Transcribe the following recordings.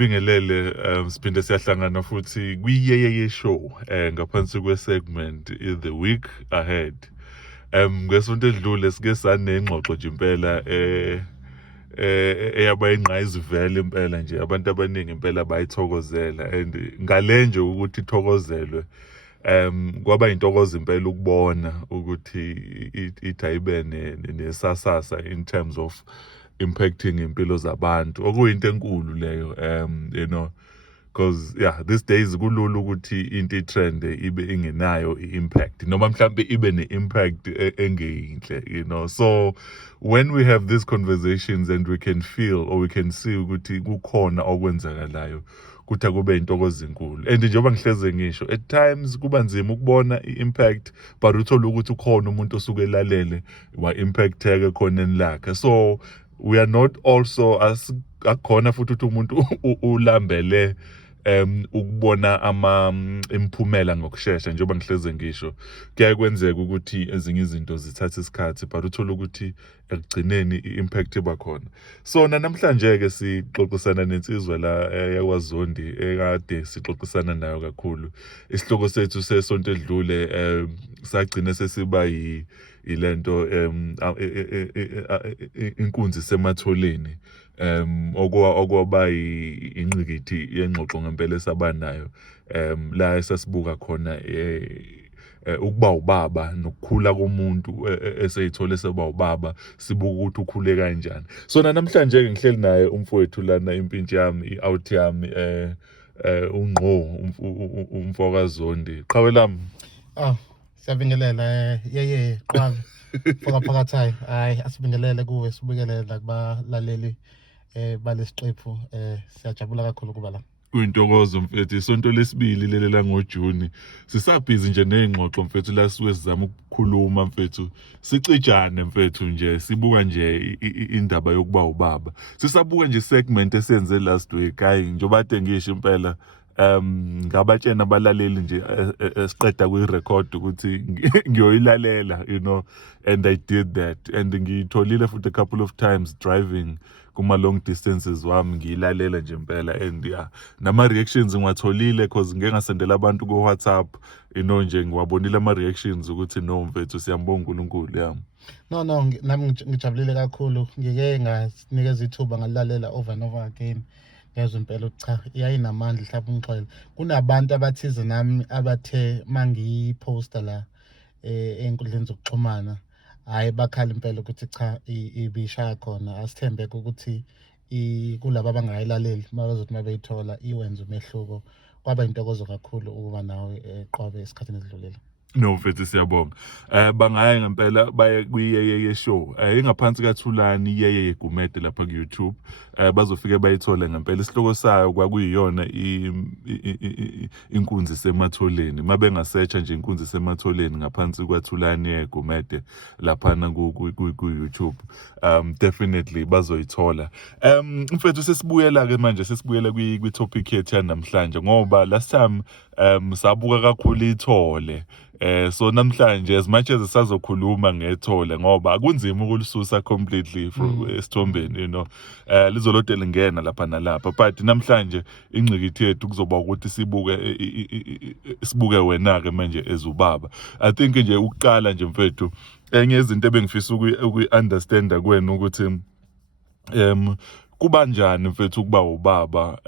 ngibingelele siphinde siyahlangana futhi kwiyeyeye show ngaphansi kwesegment The Week Ahead. Ngesonto edlule sike sanengxoxo nje impela eyaba ingqayizivele impela nje abantu abaningi impela bayithokozela and ngale nje ukuthi ithokozelwe kwaba intokozo impela ukubona ukuthi ithi ayibe nesasasa in terms of impacting impilo zabantu okuyinto enkulu leyo because these days kulula ukuthi into trend ibe ingenayo impact noma mhlambe ibe ne-impact engeyinhle so when we have these conversations and we can feel or we can see ukuthi kukhona okwenzakalayo kuthi akube intokozo enkulu and njengoba ngihleze ngisho at times kuba nzima ukubona i-impact but uthola ukuthi ukhona umuntu osuke elalele wa-impacteke khoneni lakhe so we are not also akukhona futhi ukuthi umuntu ulambele ukubona imiphumela ngokusheshsha njengoba ngihleze ngisho kuyaye kwenzeka ukuthi ezinye izinto zithatha isikhathi but uthola ukuthi ekugcineni i-impact iba khona so namhlanje ke sixoxisana nensizwa la yakwaZondi ekade sixoxisana nayo kakhulu isihloko sethu sesonto edlule sagcina sesiba ilento inkunzi sematholeni okwaba ingqikithi yengxoxo ngempela esabanayo la esasibuka khona ukuba ubaba nokukhula komuntu eseyithola seba ubaba sibuka ukuthi ukhule kanjani so namhlanje ke ngihleli naye umfowethu lana impintshi yami i-out yami ungqo umfokaZondi qhawelami siyabingelela yeye qhawe phakathi hayi asibingelele kuwe sibukelele kubalaleli balesiqephu siyajabula kakhulu kuba la kuyintokozo mfethu isonto lesibili lele la ngoJuni sisabhizi nje nezingxoxo mfethu la siwe sizama ukukhuluma mfethu sicijane mfethu nje sibuka nje indaba yokuba ubaba sisabuka nje segment esenze last week hayi njengoba ade ngisho impela ngabatshena abalaleli nje esiqeda kuyirecord ukuthi ngiyoyilalela and I did that and ngiyitholile futhi a couple of times driving kuma long distances wami ngiyilalela nje impela and nama reactions ngiwatholile because ngeke ngasendela abantu ku WhatsApp nje ngiwabonile ama reactions ukuthi no mfethu siyambonga uNkulunkulu no nami ngijabulile kakhulu ngike ngasinikeza ithuba ngalalela over and over again ngezwe impela cha iyayinamandla mhlawumbe ngixolela kunabantu abathize nami abathe mangiyiposta la enkundleni zokuxhumana hayi bakhala impela ukuthi cha ibishaya khona asithembe ukuthi kulabo abangayilaleli bazothi mabeyithola iwenza umehluko kwaba intokozo kakhulu ukuba nawe qobe esikhathini esidlulile no mfethu siyabonga bangaya ngempela baye kwiyeyeye show ingaphansi kaThulani iyeyeye Gumede lapha ku YouTube bazofike bayithole ngempela isihloko sayo kwakuyiyona inkunzi sematholeni mabengasearcha nje inkunzi sematholeni ngaphansi kwaThulani Gumede lapha ku YouTube definitely bazoyithola mfethu sesibuyela ke manje sesibuyela kwi topic yethu namhlanje ngoba last time sabuka kakhulu ithole so namhlanje as much as sazokhuluma ngethole ngoba akunzima ukulisusa completely from esithombeni lizolode lingena lapha nalapha but namhlanje ingqikithi yethu kuzoba ukuthi sibuke wena ke manje ezubaba I think nje ukuqala nje mfethu enye izinto ebengifisa ukuunderstanda kwena ukuthi kuba njani mfethu ukuba ubaba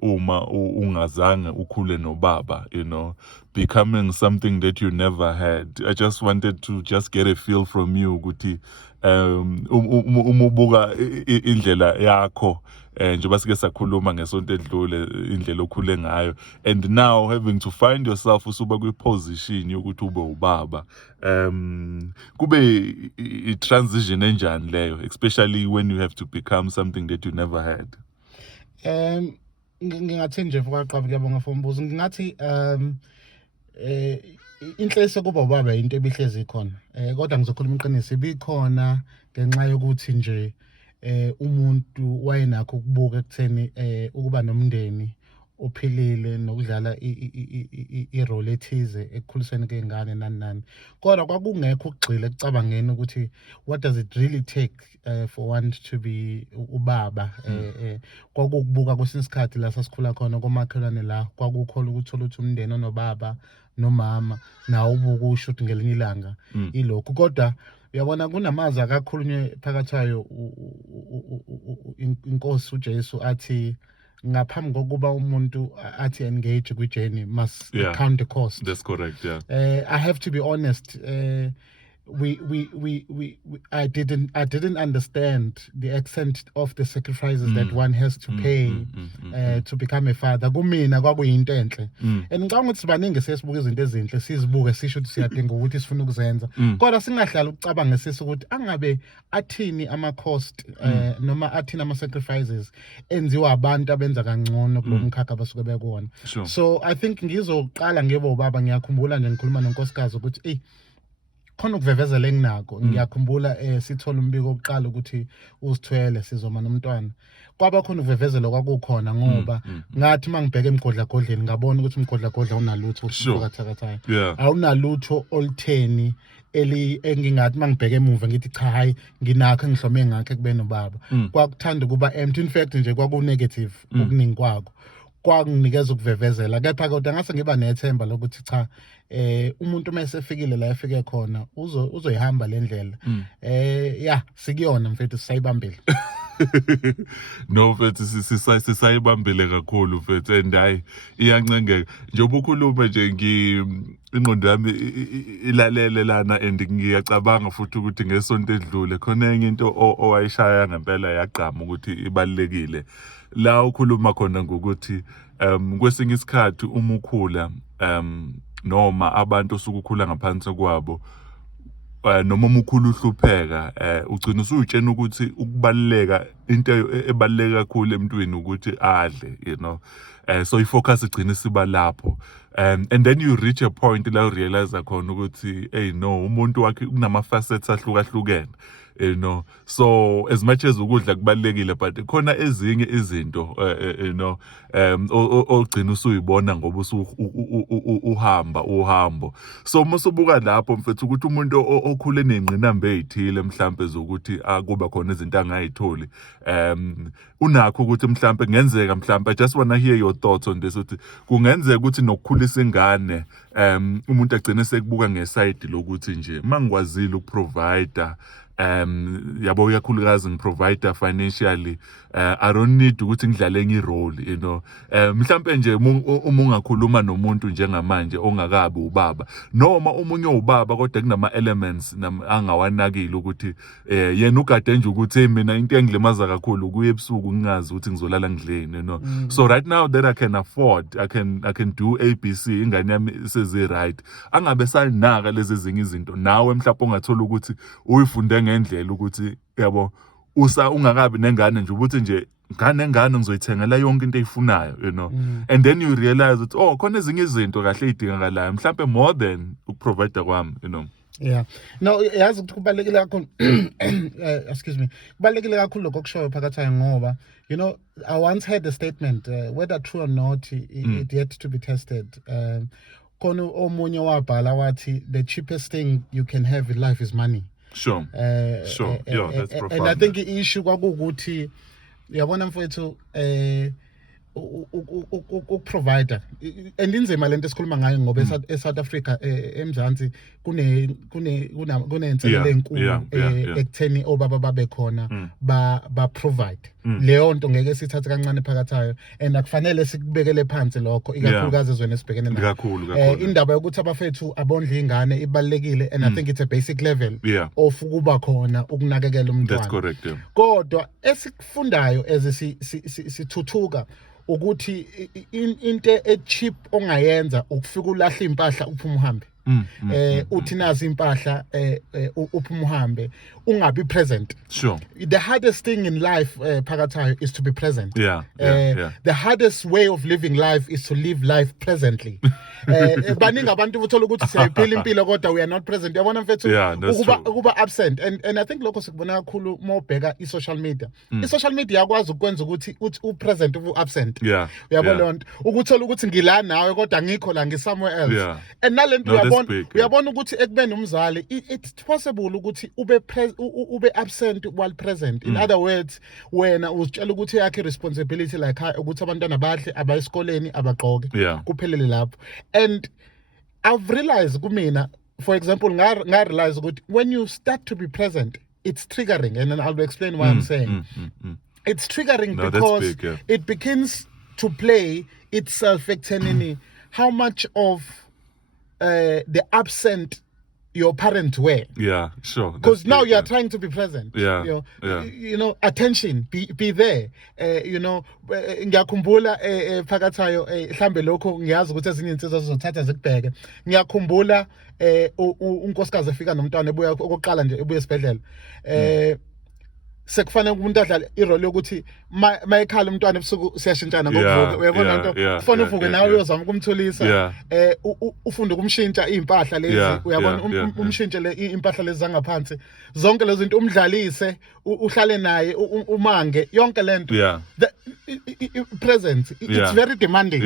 uma ungazange ukhule nobaba becoming something that you never had. I just wanted to just get a feel from you ukuthi umubuka indlela yakho njengoba sike sakhuluma ngesonto edlule indlela okhule ngayo and now having to find yourself usuba kwi-position yokuthi ube ubaba kube i-transition enjani leyo especially when you have to become something that you never had ngingathi nje fuqaqaba kuyabonga for umbuzo ngingathi inhleso kuba ubaba into ebihlezi ikhona kodwa ngizokhuluma iqiniso ibikhona ngenxa yokuthi nje umuntu wayenakho ukubuka ekutheni ukuba nomndeni uphilile nokudlala irole ethize ekukhuliseni kwey'ngane nani kodwa kwakungekho ukugxila ekucabangeni ukuthi what does it really take for one to be ubaba kwakukubuka kwesinye isikhathi la sasikhula khona komakhelwane la kwakukholwa ukuthola ukuthi umndeni onobaba nomama nawo ubuka usho ukuthi ngelinye ilanga ilokhu kodwa uyabona kunamazwi akakhulunywe phakathayo inkosi uJesu athi ngaphambi kokuba umuntu athi engage kwi-journey must count the cost. That's correct, yeah. I have to be honest, I didn't understand the extent of the sacrifices that one has to pay to become a father. Kumina kwakuyinto enhle. And ngicabanga ukuthi sibaningi sesibuka izinto ezinhle sizibuke sisho ukuthi siyadinga ukuthi sifune ukuzenza. Kodwa singahlala ukucabanga sisi ukuthi angabe athini ama-cost noma athini ama-sacrifices enziwa abantu abenza kangcono kulo mkhakha basuke bekuwona. So I think ngizoqala ngebo baba ngiyakhumbula nje ngikhuluma nonkosikazi ukuthi khona ukuvevezela enginako ngiyakhumbula sithola umbiko oqala ukuthi uzithwele sizoma nomntwana kwaba khona ukuvevezela kwakukhona ngoba ngathi mangibheka emgodlagodleni ngabona ukuthi umgodlagodla unalutho okuthakathayo awunalutho olutheni engingathi mangibheka emuva ngithi cha hayi nginakho engihlome ngakhe kube nobaba kwakuthanda kuba empty in fact nje kwaku-negative okuningi kwako kwanginikeza ukuvevezela kepha kodwa ngase ngiba nethemba lokuthi cha umuntu mase efikile la efike khona uzoyihamba le ndlela sikuyona mfethu sisayibambile. No mfethu sisayibambile kakhulu mfethu and hayi iyancengeka njengoba ukhuluma nje ingqondo yami ilalele lana and ngiyacabanga futhi ukuthi ngesonto edlule khona enye into owayishaya ngempela yagqama ukuthi ibalekile la ukhuluma khona ngokuthi kwesinye isikhathi uma ukhula noma abantu osukukhula ngaphansi kwabo noma umukhulu uhlupheka ugcina usuyitshena ukuthi ukubaleka into ebaleka kakhulu emntwini ukuthi adle so ifocus igcina siba lapho and then you reach a point la urealize khona ukuthi no umuntu wakhe kunama facets ahlukahlukene so as much as ukudla kubalekile but khona ezinye izinto ogcina usuyibona ngoba uhambo so musubuka lapho mfethu ukuthi umuntu okhule nengqinamba ezithile mhlambe zokuthi akuba khona izinto angayitholi unakho ukuthi mhlambe kungenzeka mhlambe I just want to hear your thoughts on this ukuthi kungenzeka ukuthi nokukhulisa ingane umuntu agcine sekubuka ngeside lokuthi nje mangikwazile ukuprovider yabo uyakhulukazi ngiprovider financially I don't need ukuthi ngidlale enye role mhlambe nje uma ungakhuluma nomuntu njengamanje ongakabi ubaba noma umunye ubaba kodwa kunama elements angawanakile ukuthi yena ugade nje ukuthi mina into engilimaza kakhulu kuye ebusuku ngingazi ukuthi ngizolala ngidleni so right now that I can afford I can do ABC ingane yami sezi right angabe sanaka lezi zinye izinto nawe mhlawumbe ongathola ukuthi uyifunde ngendlela ukuthi yabo ungakabi nengane nje ukuthi nje ngane ngizoyithengela yonke into eyifunayo and then you realize that khona ezinye izinto kahle idingakalayo mhlawumbe more than ukuprovider kwami Yeah. No, yazi ukuthi kubalekile kakhulu excuse me. Kubalekile kakhulu lokho kushoyo phakathi ngoba I once heard a statement whether true or not it yet to be tested. Khona omunye wabhala wathi the cheapest thing you can have in life is money. Sure. Yeah, that's profound. And I think i-issue kwakukuthi uyabona mfowethu ukuprovider and inzima lento esikhuluma ngayo ngoba eSouth Africa eMzansi kunenselelo enkulu ekutheni obaba babe khona ba provide leyo nto ngeke sithathe kancane phakathayo and akufanele sikubekele phansi lokho ikakhulukazi ezweni esibhekene nayo indaba yokuthi abafethu abondle ingane ibalekile and I think it's a basic level of ukuba khona ukunakekela umntwana. That's correct. Kodwa esikufundayo sithuthuka ukuthi into e-cheap ongayenza ukufika ulahla impahla uphuma uhambe uthi nazi impahla uphuma uhambe ungabi present. Sure. The hardest thing in life phakathayo is to be present. Yeah. The hardest way of living life is to live life presently. baningi abantu uthola ukuthi siyayiphila impilo kodwa we are not present. Uyabona mfethu ukuba absent, and I think lokho sikubona kakhulu mobheka i-social media. I-social media yakwazi ukwenza ukuthi u-present u-absent. Uyabona lonto ukuthola ukuthi ngila nawe kodwa ngikho la ngi-somewhere else. And nalento uyabona ukuthi ekubeni umzali it's possible ukuthi ube absent while present. In other words, wena uzitshela ukuthi yakhe responsibility like ukuthi abantwana bahle abayesikoleni abagqoke kuphelele lapho. And I've realized kumina, for example, nga realize ukuthi when you start to be present, it's triggering, and then I'll explain why I'm saying it's triggering because it begins to play itself externally how much of the absent your parents were. Yeah, sure. Because now you are trying to be present. You know, attention, be there. You know, ngiyakhumbula phakathayo mhlambe lokho ngiyazi ukuthi ezinye insizwa zizothatha zikubheke. Ngiyakhumbula unkosikazi efika nomntwana ebuya okokuqala nje ebuya esibhedlela. Sekufanele umuntu adlale irole yokuthi mayekhala umntwana ebusuku siyashintshana ngokuvuka. Uyabona into kufanele uvuke nawe uyozama ukumthulisa ufunde ukumshintsha impahla lezi. Uyabona umshintshe le impahla lezi zangaphansi zonke lezi zinto umdlalise uhlale naye umange yonke lento. Presence it's very demanding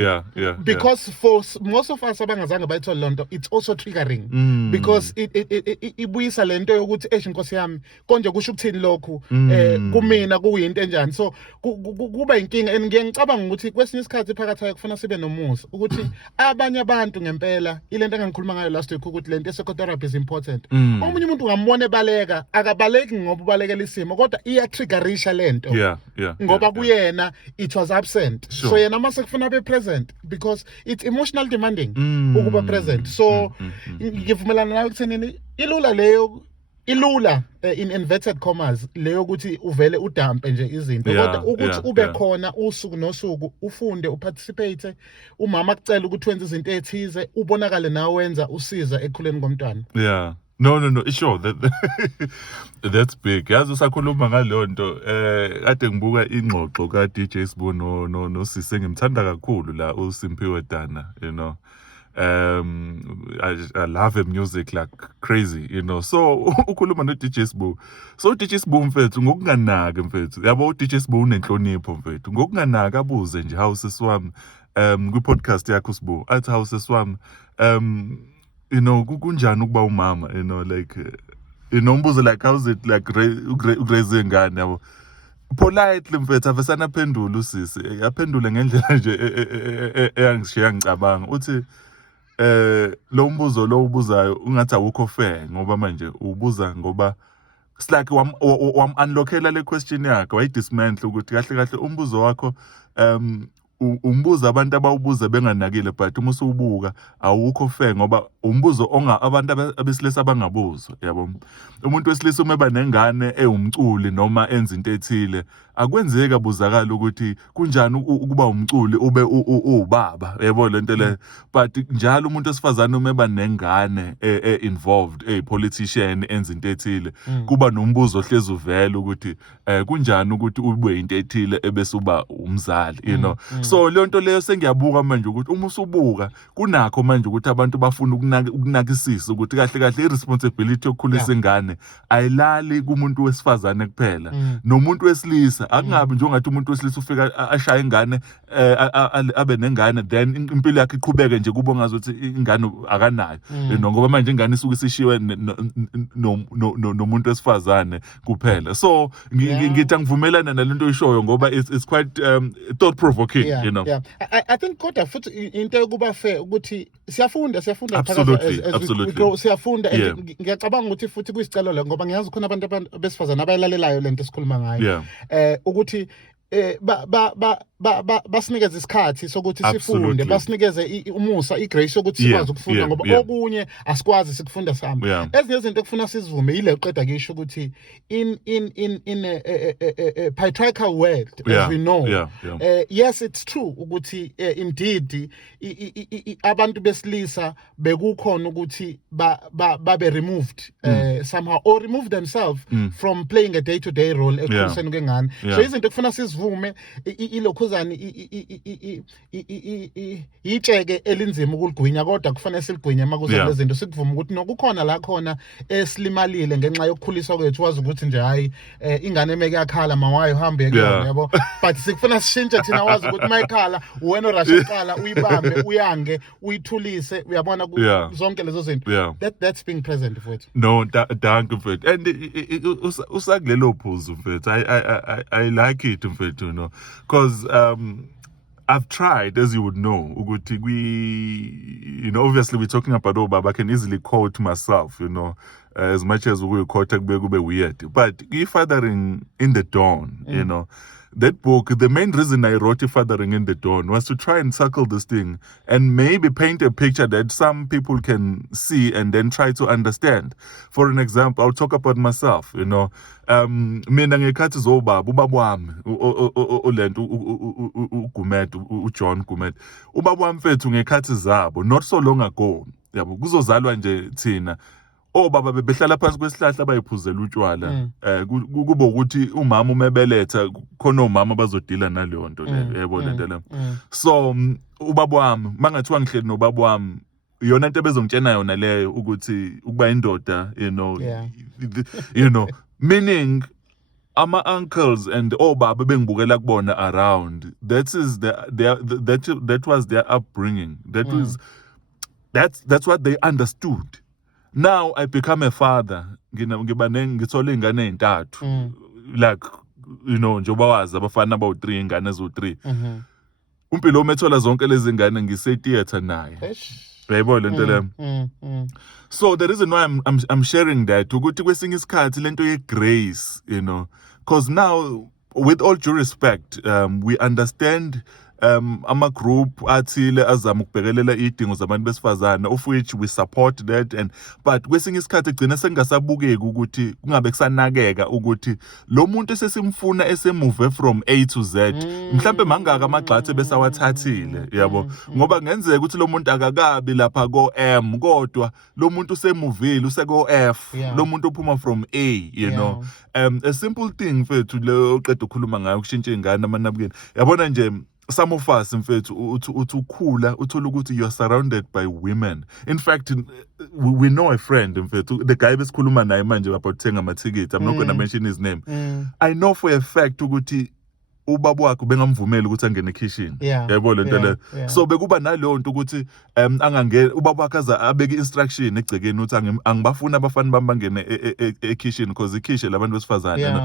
because for most of us abangazange bayithola lonto it's also triggering because ibuyisa lento yokuthi inkosi yami konje kusho ukuthini lokhu kumina kuyinto enjani. So kuba inkinga, and ngiyacabanga ukuthi kwesinye isikhathi phakathi kufuna sibe nomusa ukuthi abanye abantu ngempela ilento engangikhuluma ngayo last week ukuthi lento psychotherapy is important. Omunye umuntu ungamona ebaleka akabaleki ngoba ubalekela isimo kodwa iya-triggerisha lento ngoba kuyena it was absent. So yena mase kufuna be present because it's emotional demanding ukuba present. So ngivumelana nawe ekuthenini ilula in inverted commas leyo ukuthi uvele udampe nje izinto kodwa ukuthi ube khona usuku nosuku ufunde uparticipate umama akucela ukuthi wenze izinto ethize ubonakale nawe wenza usiza ekukhuleni komntwana. No, sure, that's big. Yazi usakhuluma ngaleyo nto kade ngibuka ingxoxo ka DJ Sbu no Sise ngimthanda kakhulu la uSimpiwe Dana, you know. I love her music like crazy, you know. So ukhuluma no DJ Sbu. So DJ Sbu mfethu ngokunganaka mfethu. Yabo DJ Sbu unenhlonipho mfethu. Ngokunganaka abuze nje how siswami ku podcast yakho Sbu. Athi how siswami you know kunjani ukuba umama, you know, like you know umbuzo like how's it like raise ingane yabo. Politely mfethu avesana phendula usisi. Yaphendula ngendlela nje eyangishiya ngicabanga. Uthi lo mbuzo lo ubuzayo ungathi awukho fair ngoba manje ubuza ngoba it's like unlockela le question yakhe wayidismantle ukuthi kahle umbuzo wakho umbuzo abantu abawubuza benganakile but uma usubuka awukho fair ngoba umbuzo abantu abesilisa abangabuzwa. Yabo umuntu wesilisa uma eba nengane ewumculi noma enza into ethile akwenzeki abuzakala ukuthi kunjani ukuba umculi ube ubaba. Yabo lento le but njalo umuntu osifazana uma eba nengane involved politician enza into ethile kuba nombuzo ohlezi uvela ukuthi kunjani ukuthi ube into ethile ebese uba umzali, you know. So le nto leyo sengiyabuka manje ukuthi uma usubuka kunakho manje ukuthi abantu bafuna ukunakisisa ukuthi kahle irresponsibility yokukhulisa ingane ayilali kumuntu wesifazane kuphela nomuntu wesilisa. Akungabi nje ungathi umuntu wesilisa ufika ashaya ingane abe nengane then impilo yakhe iqhubeke nje kuba ngazuthi ingane akanayo, you know, ngoba manje ingane isuke isishiwe nomuntu wesifazane kuphela. So ngithi ngivumelana nalento oyishoyo ngoba it's quite thought provoking, you know. I think kodwa futhi into yokuba fair ukuthi siyafunda absolutely siyafunda and ngiyacabanga ukuthi futhi kuyisicelo le ngoba ngiyazi khona abantu besifazana abayilalelayo lento esikhuluma ngayo ukuthi basinikeze isikhathi sokuthi sifunde, basinikeze umusa igrace yokuthi sikwazi ukufunda ngoba okunye asikwazi sikufunda sami. Ezinye izinto ekufuna sizivume ile uqeda ngisho ukuthi in a patriarchal world as we know yes it's true ukuthi indeed abantu besilisa bekukhona ukuthi babe removed somehow or remove themselves from playing a day-to-day role ekukhuliseni kwengane. So izinto ekufuna sizivume ilokhu umnumzane itsheke elinzima ukuligwinya, kodwa kufanele siligwinye uma kuze lezi zinto, sikuvuma ukuthi nokukhona la khona esilimalile ngenxa yokukhuliswa kwethu, wazi ukuthi nje hayi ingane emeke yakhala mawayo uhambe kuyona, yabo. But sikufuna sishintshe thina, wazi ukuthi uma ikhala wena orasha uqala uyibambe uyange uyithulise, uyabona zonke lezo zinto. That's being present mfethu. No, danke mfethu. And usakulelo phuzu mfethu. I like it mfethu, you know, because I've tried, as you would know, ukuthi you know, obviously we're talking about Obaba. I can easily quote myself, you know, as much as we quote kube weird. But Fathering in the Dawn, you know, that book, the main reason I wrote Fathering in the Dawn was to try and tackle this thing and maybe paint a picture that some people can see and then try to understand. For an example, I'll talk about myself, you know. Mina ngekhathi zobaba, ubaba wami ulento uGumet, uJohn Gumet, ubaba wami mfethu ngekhathi zabo, not so long ago, yabo, kuzozalwa nje thina obaba bebehlala phansi kwesihlahla bayiphuzela utshwala, kube ukuthi umama umebeletha khona omama bazodila naleyo nto leyo, yebo lento leyo. So ubaba wami mangathiwa ngihleli nobaba wami, iyona into ebezongitshena yona leyo ukuthi ukuba indoda, you know, you know, meaning ama uncles and obaba bengibukela kubona around, that was their upbringing, that's what they understood. Now I become a father, ngithole ingane ezintathu, like, you know, njengoba wazi abafana abawu3, ingane eziwu3. Umpilo umethola zonke lezi ngane ngise-theater naye, yayibona lento leyo. So the reason why I'm sharing that ukuthi kwesinye isikhathi lento ye-grace, you know, because now with all due respect, we understand ama-group athile azama ukubhekelela iy'dingo zabantu besifazane, of which we support that, but kwesinye isikhathi gcina sengingasabukeki ukuthi kungabe kusanakeka ukuthi lo muntu esesimfuna esemuve from A to Z, mhlampe mangaka amagxathe besawathathile, yabo, ngoba ngenzeka ukuthi lo muntu akakabi lapha ko-M, kodwa lo muntu usemuvile useko-F, lo muntu uphuma from A, you know. A simple thing mfethu le oqeda ukukhuluma ngayo, ukushintsha iy'ngane amanabukeni, yabona nje, some of us mfethu ukhula uthola ukuthi you are surrounded by women. In fact, we know a friend mfethu, the guy besikhuluma naye manje abothenga amathikithi, I'm not going to mention his name. I know for a fact ukuthi ubaba wakhe bengamvumeli ukuthi angene ekitchen, yabo lento le. So bekuba naleyo nto ukuthi angangena ubaba wakhe aza abeke instruction egcekeni ukuthi angibafuna abafana bami bangene ekitchen because ikitchen labantu besifazane,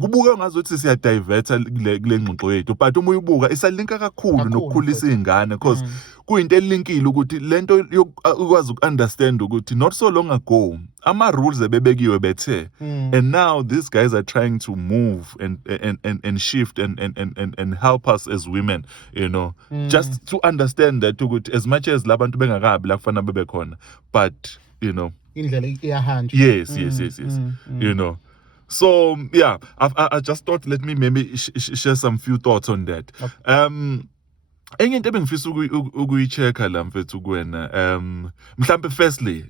kubuka ngazuthi siya divert kule ngxoxo yethu, but uma uyibuka isalinka kakhulu nokukhulisa izingane, because kuyinto elinkile ukuthi lento ukwazi ukunderstand ukuthi not so long ago ama rules ebebekiwe bethe, and now these guys are trying to move and shift and help us as women, you know, just to understand that ukuthi as much as labantu bengakabi la kufana bebe khona, but you know, yes, you know. So yeah, I just thought let me maybe share some few thoughts on that. Enye into ebengifisa ukuyichecka la mfethu kuwena, mhlambe firstly,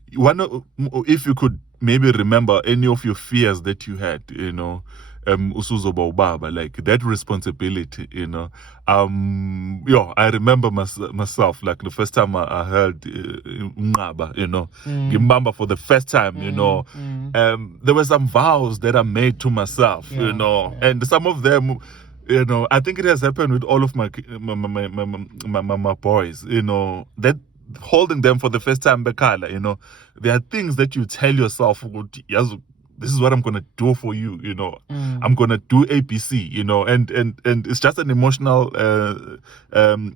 if you could maybe remember any of your fears that you had, you know, usuzoba ubaba, like that responsibility, you know. I remember myself, like the first time I heard Ngaba, you know, Gimbamba for the first time, you know, there were some vows that I made to myself, you know, and some of them, you know, I think it has happened with all of my boys, you know, that holding them for the first time, Bekala, you know, there are things that you tell yourself, this is what I'm going to do for you, you know, I'm going to do ABC, you know, and it's just an emotional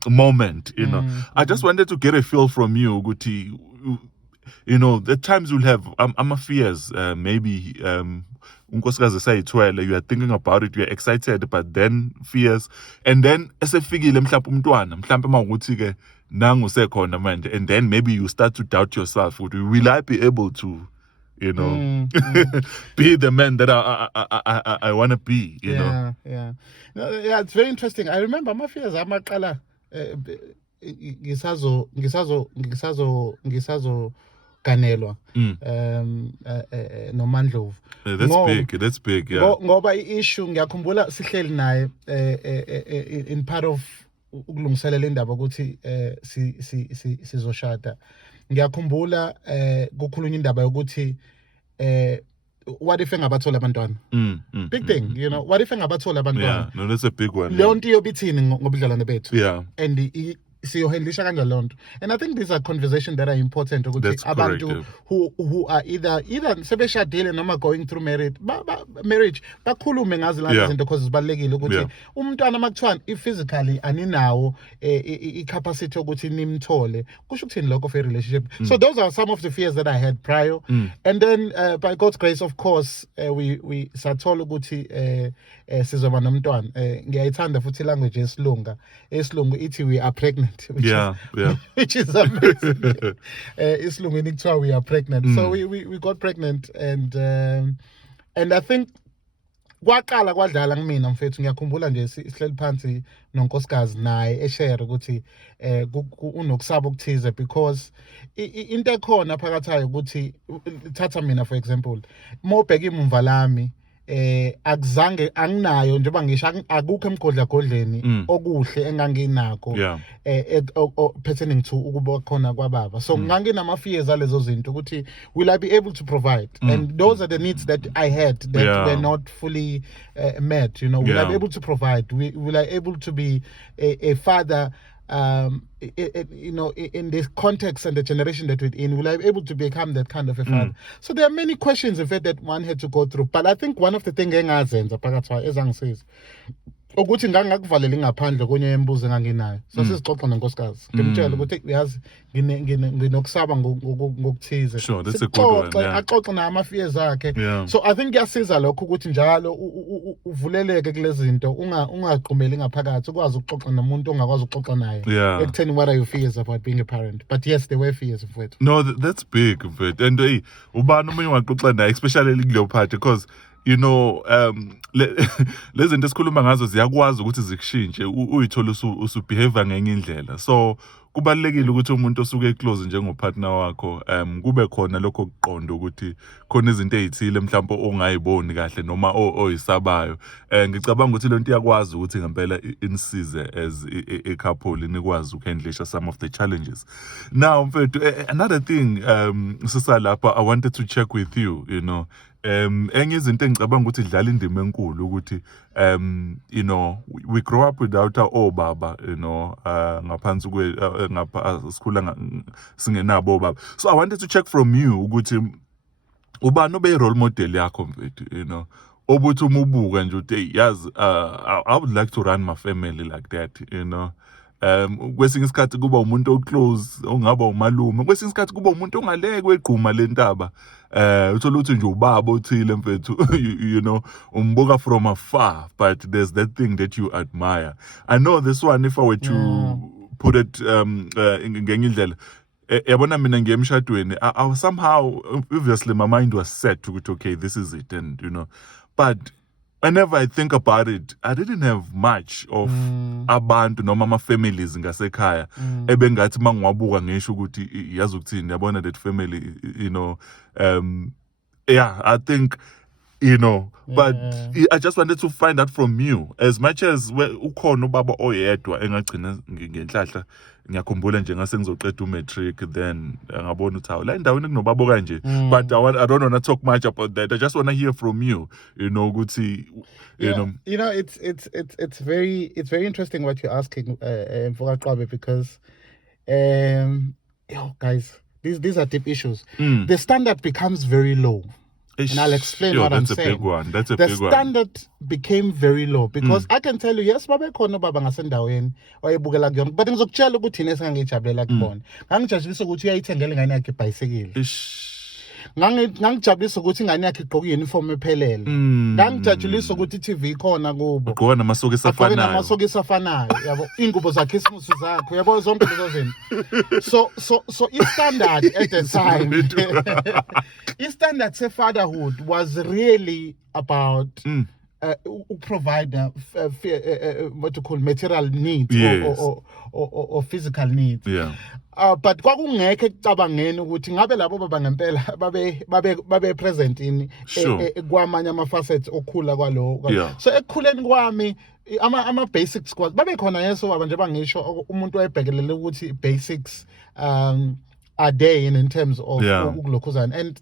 moment, you know. I just wanted to get a feel from you, Guti, you know, the times you'll have, I'm a fears, maybe, unkosikazi sayithwele, you are thinking about it, you are excited, but then fears, and then esefikile mhlawumbe umntwana mhlawumbe mawukuthi ke nangu sekhona manje, and then maybe you start to doubt yourself, will I be able to, you know, be the man that I want to be, you know. Yeah, it's very interesting. I remember my fears amaqala ngisazo ganelwa noMandlovu. That's big, yeah. Ngoba i-issue ngiyakhumbula sihleli naye in part of ukulungiselela indaba ukuthi sizoshada. Ngiyakhumbula kukhulunywa indaba yokuthi what if engabathola abantwana? Big thing, you know. What if engabathola abantwana? Yeah, no, that's a big one. Leyo nto iyobithini ngobudlelwane bethu. Yeah. And siyohandlisha kanjalo lonto. And I think these are conversations that are important ukuthi abantu who are either sebeshadile noma going through marriage bakhulume ngazi lana izinto because zibalekile ukuthi umntwana makuthiwa physically aninawo i-capacity ukuthi nimthole kusho ukuthini lokho for a relationship. So those are some of the fears that I had prior. And then by God's grace, of course, we sathola ukuthi sizoba nomntwana. Ngiyayithanda futhi language yesilungu ithi we are pregnant. Which is amazing. Isilungwini kuthiwa we are pregnant. So we got pregnant and I think kwaqala kwadlala kumina mfethu ngiyakhumbula nje sihleli phansi nonkosikazi naye eshare ukuthi unokusaba okuthize because into ekhona phakathi ayo ukuthi thatha mina for example mobheka imumva lami akuzange anginayo njengoba ngisho akukho emgodlagodleni okuhle enganginakho pertaining to ukuba khona kwababa. So nganginama fears alezo zinto ukuthi will I be able to provide, and those are the needs that I had that were not fully met, you know. Will I be able to provide? Will I able to be a father you know, in this context and the generation that we're in, will I be able to become that kind of a father? So there are many questions, in fact, that one had to go through. But I think one of the things engazenza phakathi ezangisees ukuthi ngangakuvaleli ngaphandle konye embuzo enganginayo. So sizixoxa nonkosikazi. Ngimtshela ukuthi yazi nginokusaba ngokuthize. Sure, that's a good one. Axoxe nama fears akhe. So I think kuyasiza lokho ukuthi njalo uvuleleke kulezi zinto ungaqhumeli ngaphakathi ukwazi ukuxoxa nomuntu ongakwazi ukuxoxa naye. Ekutheni what are your fears about being a parent? But yes, there were fears of it. No, that's big of it. And ubani omunye waxoxa naye especially kuleyo part because you know lezi zinto esikhuluma ngazo ziyakwazi ukuthi zikushintshe uyithola usubehave ngenye indlela. So kubalekile ukuthi umuntu osuke close njengopartner wakho kube khona lokho kuqonda ukuthi khona izinto ezithile mhlawumbe ongayiboni kahle noma oyisabayo. Ngicabanga ukuthi lento iyakwazi ukuthi ngempela insize as a couple nikwazi ukuhandlisha some of the challenges. Now mfethu another thing sisalapha I wanted to check with you, you know. Enye izinto engicabanga ukuthi idlala indima enkulu ukuthi you know we grow up without obaba, you know, ngaphansi sikhula singenabo obaba. So I wanted to check from you ukuthi ubani obe role model yakho mfethu, you know, obuthi umubuka nje uthi yazi I would like to run my family like that, you know. Kwesinye isikhathi kuba umuntu oclose ongaba umalume, kwesinye isikhathi kuba umuntu ongaleke weqhuma lentaba uthola ukuthi nje ubaba othile mfethu you know umbuka from afar, but there's that thing that you admire. I know this one, if I were to put it ngenye indlela yabona mina ngiyemshadweni I was somehow, obviously my mind was set to okay, this is it, and you know, but whenever I think about it, I didn't have much of abantu noma ama-families ngasekhaya ebengathi mangiwabuka ngisho ukuthi yazi ukuthini yabona that family, you know. I think, you know, but I just wanted to find out from you, as much as ukhona ubaba oyedwa engagcina ngenhlahla. Ngiyakhumbula nje ngase ngizoqeda umatric, then ngabona ukuthi hawu la endaweni kunobaba kanje, but I don't want to talk much about that. I just want to hear from you, you know, ukuthi you know it's very interesting what you're asking Mfokaqabe, because guys, these are deep issues. The standard becomes very low. And I'll explain what I'm saying. That's a big one. The standard became very low because I can tell you, yes, babekhona baba ngasendaweni wayebukela kuyona, but ngizokutshela ukuthi thina sengangijabulela kubona. Ngangijabulisa ukuthi uyayithengela ingane yakhe ibhayisikili. Ngangijabulisa ukuthi ingane yakhe igqoka uniform ephelele. Ngangijabulisa ukuthi iTV ikhona kubo. Agqoka namasokisi afanayo, yabo, ingubo zakhe, isimusu zakhe, yabo, zonke lezo zinto. So i-standard at the time, i-standard se-fatherhood was really about provide what you call material needs Yes. or physical needs. Yeah. But kwakungekho ekucabangeni ukuthi ngabe labo baba ngempela babe present in kwamanye ama-facets okhula kwalo. Yeah. So ekukhuleni kwami ama basics kwazi babe khona yeso baba nje bangisho umuntu wayebhekelele ukuthi basics are there in terms of ukulokhuzana.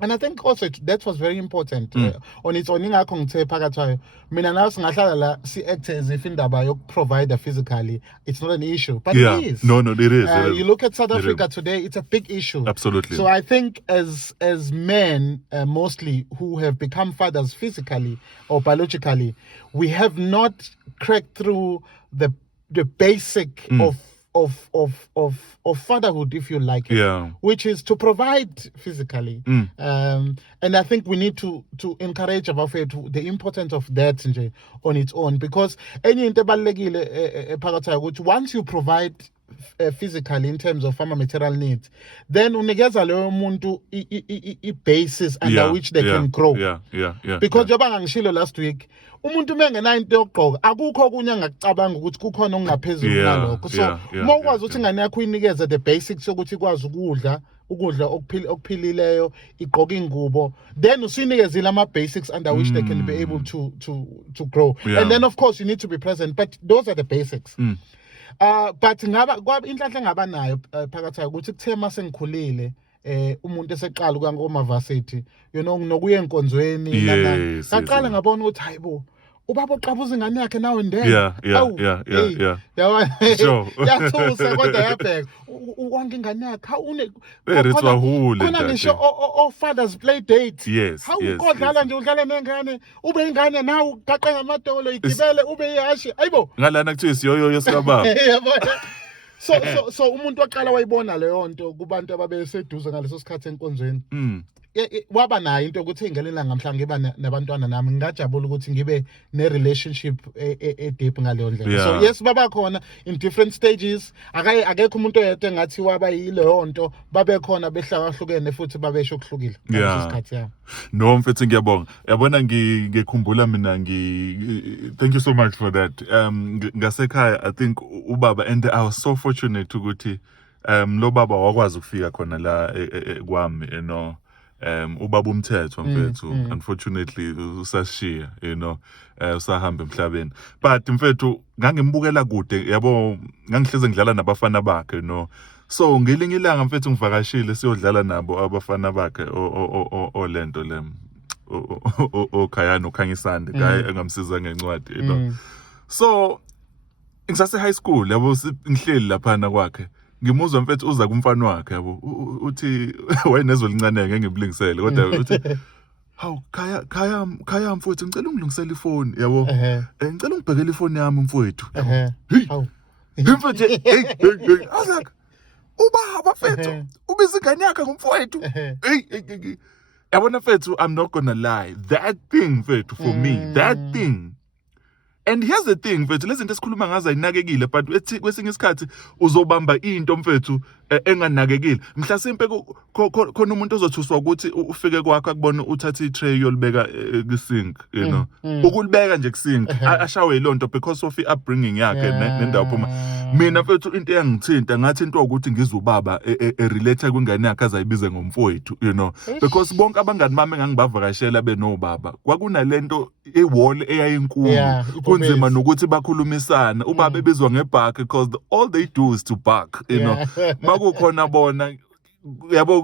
And I think also that was very important on its own. Ingakho ngithe phakathi mina nawe singahlala la si-act as if indaba yokuprovide physically it's not an issue, but it is. No, it is. You look at South Africa today, it's a big issue. Absolutely. So I think as men mostly who have become fathers physically or biologically, we have not cracked through the basic of fatherhood, if you like it, which is to provide physically. And I think we need to encourage about it, the importance of that on its own, because once you provide physically in terms of material needs, then unikeza leyo muntu basis under which they can grow. Because njengoba ngangishilo last week, umuntu mengenayo into yokugqoka akukho okunye angakucabanga ukuthi kukhona okungaphezulu ngalokho. So uma ukwazi ukuthi ingane yakho uyinikeze the basics yokuthi ikwazi ukudla okuphilileyo, igqoka ingubo, then usinikezile ama-basics under which they can be able to grow. And then of course you need to be present, but those are the basics. But inhlanhla engaba nayo phakathi ukuthi kuthe mase ngikhulile umuntu eseqala ukuya ngoma-varsity, nokuya enkonzweni ngaqala ngabona ukuthi hayibo ubaba oqabuza ingane yakhe now and then. Yathusa kodwa yabheka wange ingane yakhe khona ngisho o-fathers play date. Kodlala nje udlala nengane ube ingane nawe ugaqe ngamadolo igibele ube ihashi ayibo ngalana kuthiwa isiyoyo yesikababa. So umuntu waqala wayibona leyo nto kubantu ababeseduze ngaleso sikhathi enkonzweni. Waba nayo into ukuthi ngelinga ngamhla ngiba nabantwana nami ngajabula ukuthi ngibe ne-relationship deep ngaleyo ndlela. So yes baba khona in different stages, akekho umuntu oyedwa engathi waba yileyo nto, babe khona behlakahlukene futhi babesho okuhlukile ngaleso sikhathi. No mfethu ngiyabonga. Yabona ngikhumbula mina thank you so much for that. Ngasekhaya I think ubaba, and I was so fortunate ukuthi lo baba wakwazi ukufika khona la kwami, ubaba umthetho mfethu unfortunately usashiya, usahamba emhlabeni, but mfethu ngangimbukela kude, yabo ngangihleze ngidlala nabafana bakhe, so ngelinye ilanga mfethu ngivakashile siyodlala nabo abafana bakhe olento le okhayana ukhanyisande guy engamsiza ngencwadi, so ngisase high school, yabo ngihleli lapha kwakhe ngimuzwa mfethu uza kumfana wakhe, yabo uthi wayenezwe lincane ngengimlingisele kodwa uthi hawu khaya mfowethu ngicela ungilungisele ifoni, yabo ngicela ungibhekele ifoni yami mfowethu. Mfethu azak ubaba mfethu ubiza ingane yakhe ngumfowethu. Yabona mfethu, I'm not gonna lie, that thing mfethu for me, that thing. And here's the thing mfethu, lezi zinto esikhuluma ngazo ayinakekile, but kwesinye isikhathi uzobamba into mfethu enganakekile. Mhlasimpe khona umuntu ozothuswa ukuthi ufike kwakho akubona uthatha i-tray yolibeka ku-sink, ukulibeka nje ku-sink ashawe yilo nto because of i-upbringing yakhe nendawo phuma. Mina mfethu into eyangithinta ngathi into ukuthi ngizubaba relate kwingane yakhe azayibize ngomfowethu, because bonke abangani bami engangibavakashela benobaba kwakunalento ewall eyayinkulu, kunzima nokuthi bakhulumisana, ubaba ebizwa ngebhakhe because all they do is to bark, makukhona bona yabo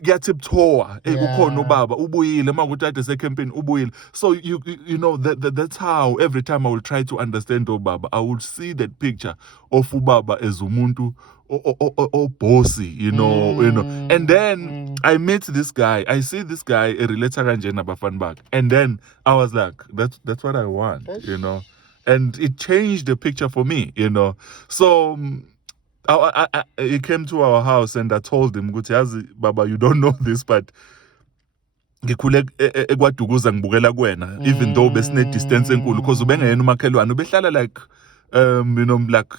kuyatiptoa kukhona ubaba ubuyile makuthi ade secampaign ubuyile. So you know that's how every time I will try to understand ubaba, I will see that picture of ubaba as umuntu bossy, and then I meet this guy, I see this guy relate kanje nabafana bakhe, and then I was like, that's what I want, and it changed the picture for me, so he came to our house and I told him, yazi baba, you don't know this, but ngikhule ekwadukuza ngibukela kuwena, even though besine distance enkulu, because ubengena umakhelwane ubehlala like like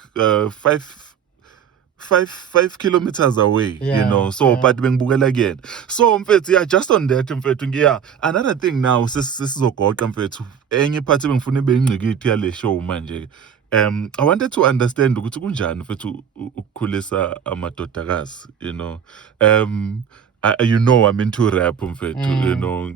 five kilometers away, Yeah, so yeah. but bengibukela again. So mfethu, yeah, just on that mfethu, yeah, another thing now sesizogoqa mfethu, enye part ebengifuna ibe ingqikithi yale show manje. I wanted to understand ukuthi kunjani mfethu ukukhulisa amadodakazi, I'm into rap mfethu,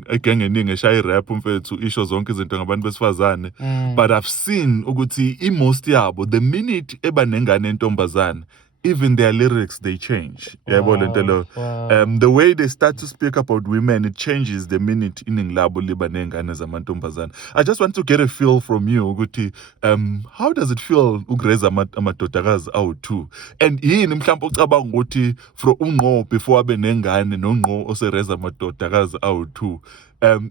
agenge eningi eshaya rap mfethu, isho zonke izinto ngabantu besifazane. But I've seen ukuthi most yabo, the minute eba nengane entombazane, even their lyrics, they change. Wow. The way they start to speak about women, it changes the minute iningi labo liba nengane zamantombazane. I just want to get a feel from you ukuthi how does it feel ukureza amadodakazi awu-2, and yini mhlawumbe ucabanga ukuthi from unqo before abe nengane nonqo osereza amadodakazi awu-2,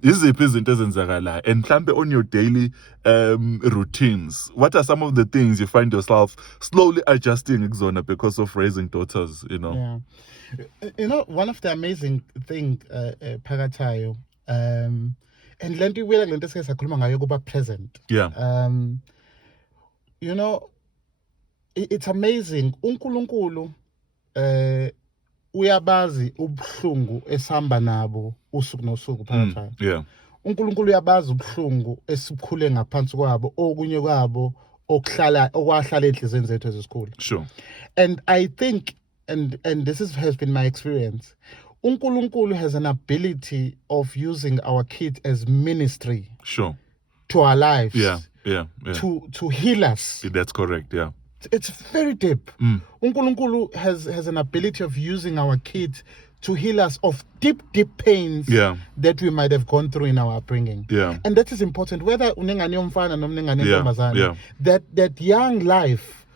iziphi izinto ezenzakalayo, and mhlawumbe on your daily routines, what are some of the things you find yourself slowly adjusting kuzona because of raising daughters, Yeah. One of the amazing thing phakathayo, and lento iwela lento esike sakhuluma ngayo kuba present. Yeah. It's amazing. uNkulunkulu uyabazi ubuhlungu esihamba nabo usuku nosuku phakathayo. Yeah. uNkulunkulu uyabazi ubuhlungu esikhule ngaphansi kwabo, okunye kwabo okwahlala enhlizweni zethu ezisikhulu. Sure. And I think, and this has been my experience, uNkulunkulu has an ability of using our kids as ministry. Sure. To our lives. Yeah. To heal us. That's correct. Yeah. It's very deep. uNkulunkulu has an ability of using our kids to heal us of deep pains that we might have gone through in our upbringing. Yeah. And that is important. Whether unengane yomfana noma unengane yentombazane, yeah. that young life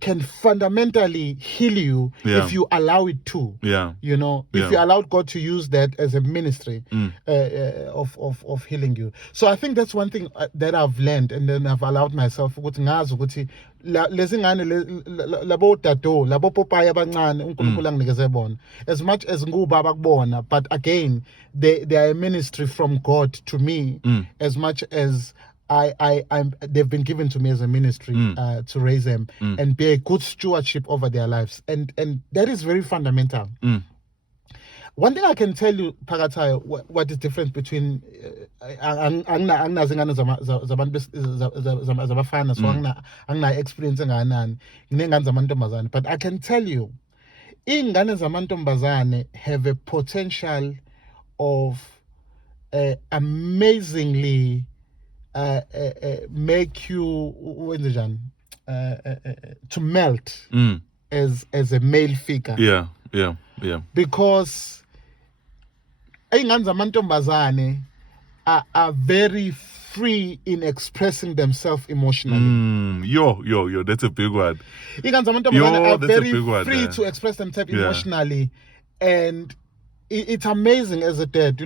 can fundamentally heal you if you allow it to. Yeah. If you allowed God to use that as a ministry of healing you. So I think that's one thing that I've learned, and then I've allowed myself ukuthi ngazi ukuthi lezi ngane labo tato labo popaya abancane uNkulunkulu anginikeze bona, as much as ngubaba kubona, but again they are a ministry from God to me, as much as they've been given to me as a ministry to raise them and be a good stewardship over their lives, and that is very fundamental. One thing I can tell you phakathayo, what is different between anginazi ingane zabafana, so angina experience enganani nginengane zamantombazane, but I can tell you ingane zamantombazane have a potential of amazingly make you to melt as a male figure. Yeah. Because ingane zamantombazane are very free in expressing themselves emotionally. Yo, that's a big one. Ingane zamantombazane are very free to express themselves emotionally, and it's amazing as a dad,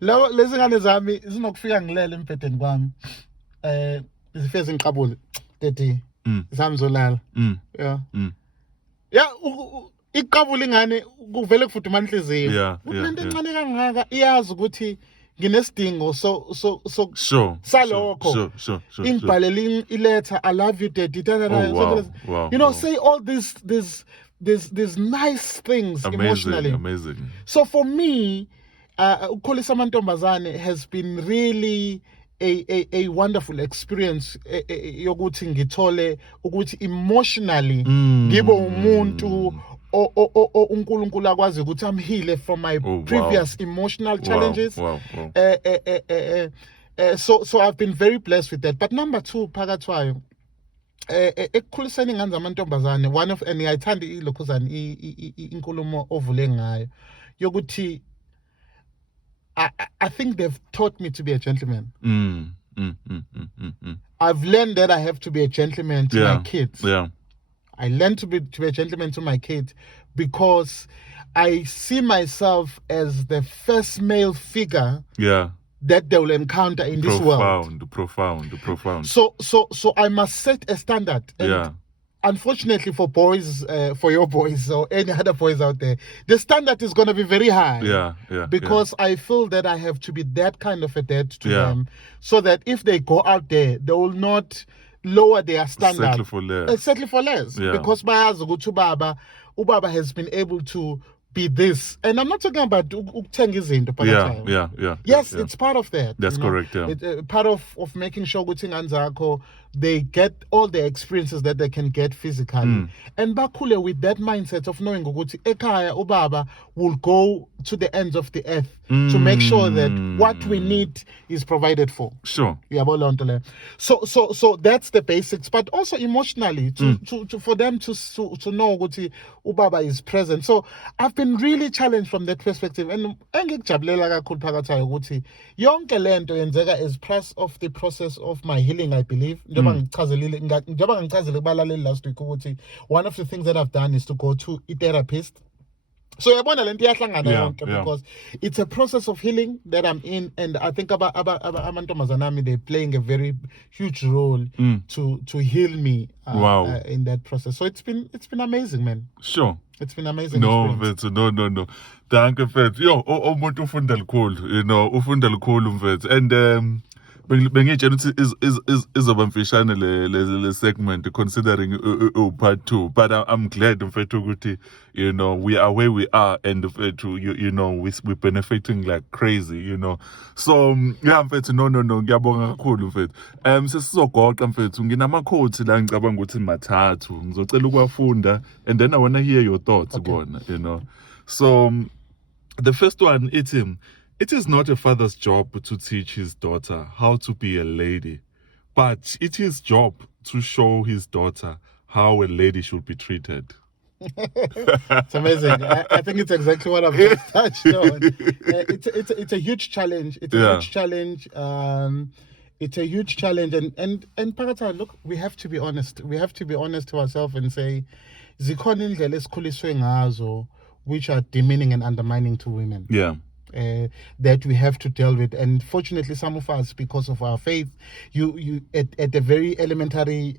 lezi ngane zami zinokufika ngilele empedeni kwami, zifeze ngiqabule daddy zami zolala, iqabula ingane kuvele kufudumala inhliziyo. Lento encane kangaka iyazi ukuthi nginesidingo sure salokho, ingibhalele iletter, I love you daddy, wow. Say all these nice things. Amazing, emotionally. So for me, ukukhulisa amantombazane has been really a wonderful experience, yokuthi ngithole ukuthi emotionally ngibe umuntu uNkulunkulu akwazi ukuthi amheal from my previous emotional challenges. Wow. So I've been very blessed with that. But number 2 phakathwayo, ekukhuliseni ingane zamantombazane, one of, and ngiyayithanda ilokhuzana inkulumo ovule ngayo yokuthi I think they've taught me to be a gentleman. I've learned that I have to be a gentleman to my kids. I learned to be a gentleman to my kids because I see myself as the first male figure that they will encounter in this world. Profound. So I must set a standard. And unfortunately for boys, for your boys or any other boys out there, the standard is going to be very high. Because I feel that I have to be that kind of a dad to them, so that if they go out there, they will not lower their standard. Settle for less. Settle for less. Yeah. Because bayazi ukuthi ubaba has been able to be this. And I'm not talking about ukuthenga izinto phakathi. Yeah. Yes, yeah. it's part of that. That's correct, yeah. It's part of making sure ukuthi ingane zakho they get all the experiences that they can get physically. And bakhule with that mindset of knowing ukuthi ekhaya ubaba will go to the ends of the earth to make sure that what we need is provided for. Sure. So that's the basics, but also emotionally to for them to know ukuthi ubaba is present. So I've been really challenged from that perspective, and engikujabulela kakhulu phakathi ukuthi yonke lento yenzeka as part of the process of my healing, I believe. Njengoba ngichazele kubalaleli last week ukuthi one of the things that I've done is to go to a therapist. So yabona lento iyahlangana yonke because it's a process of healing that I'm in, and I think amantombazana they're playing a very huge role to heal me in that process. So it's been amazing, man. Sure. It's been amazing. No. Danke mfethu. Yo, umuntu ufunda likhulu, ufunda likhulu mfethu. And bengitshela ukuthi izoba mfishane le segment considering part 2, but I'm glad mfethu ukuthi we are where we are, and mfethu we're benefiting like crazy, so yeah mfethu no ngiyabonga kakhulu mfethu. Sesizogoqa mfethu, nginama quotes la ngicabanga ukuthi mathathu ngizocela ukuwafunda, and then I want to hear your thoughts kona, so the first one, it is not a father's job to teach his daughter how to be a lady, but it is his job to show his daughter how a lady should be treated. It's amazing. I think it's exactly what I've just touched on. It's a huge challenge. It's a huge challenge. It's a huge challenge. And Pakata, look, we have to be honest. We have to be honest to ourselves and say, zikhona indlela esikhuliswe ngazo which are demeaning and undermining to women. Yeah. That we have to deal with, and fortunately some of us, because of our faith, you at the very elementary